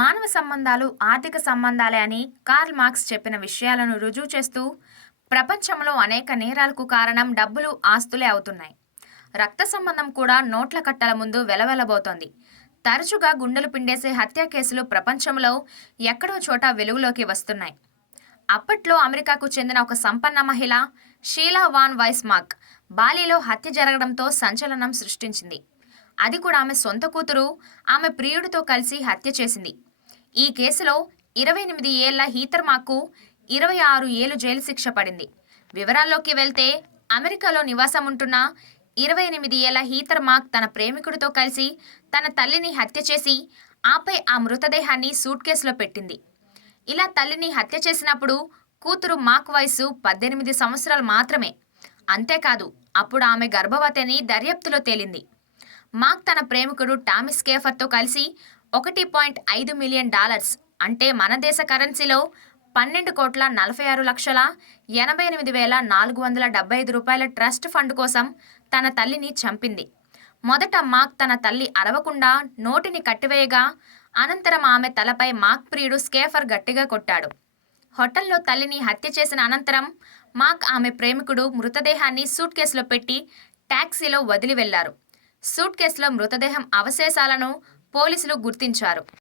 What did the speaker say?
మానవ సంబంధాలు ఆర్థిక సంబంధాలే అని కార్ల్ మార్క్స్ చెప్పిన విషయాలను రుజువు చేస్తూ ప్రపంచంలో అనేక నేరాలకు కారణం డబ్బులు, ఆస్తులే అవుతున్నాయి. రక్త సంబంధం కూడా నోట్ల కట్టల ముందు వెలవెలబోతోంది. తరచుగా గుండెలు పిండేసే హత్య కేసులు ప్రపంచంలో ఎక్కడో చోట వెలుగులోకి వస్తున్నాయి. అప్పట్లో అమెరికాకు చెందిన ఒక సంపన్న మహిళ షీలా వాన్ వైస్మార్క్ బాలీలో హత్య జరగడంతో సంచలనం సృష్టించింది. అది కూడా ఆమె సొంత కూతురు ఆమె ప్రియుడితో కలిసి హత్య చేసింది. ఈ కేసులో 28 ఏళ్ల హీతర్మాకు 26 ఏళ్లు జైలు శిక్ష పడింది. వివరాల్లోకి వెళ్తే అమెరికాలో నివాసం ఉంటున్న 28 ఏళ్ల హీతర్మాక్ తన ప్రేమికుడితో కలిసి తన తల్లిని హత్య చేసి ఆపై ఆ మృతదేహాన్ని సూట్ కేసులో పెట్టింది. ఇలా తల్లిని హత్య చేసినప్పుడు కూతురు మాక్ వయసు 18 సంవత్సరాలు మాత్రమే. అంతేకాదు అప్పుడు ఆమె గర్భవతి అని దర్యాప్తులో తేలింది. మాక్ తన ప్రేమికుడు టామీ స్కేఫర్తో కలిసి $1.5 మిలియన్ అంటే మన దేశ కరెన్సీలో 12,46,88,475 రూపాయల ట్రస్ట్ ఫండ్ కోసం తన తల్లిని చంపింది. మొదట మాక్ తన తల్లి అరవకుండా నోటిని కట్టివేయగా అనంతరం ఆమె తలపై మాక్ ప్రియుడు స్కేఫర్ గట్టిగా కొట్టాడు. హోటల్లో తల్లిని హత్య చేసిన అనంతరం మాక్ ఆమె ప్రేమికుడు మృతదేహాన్ని సూట్ కేసులో పెట్టి టాక్సీలో వదిలి వెళ్లారు. సూట్ కేసులో మృతదేహం అవశేషాలను పోలీసులు గుర్తించారు.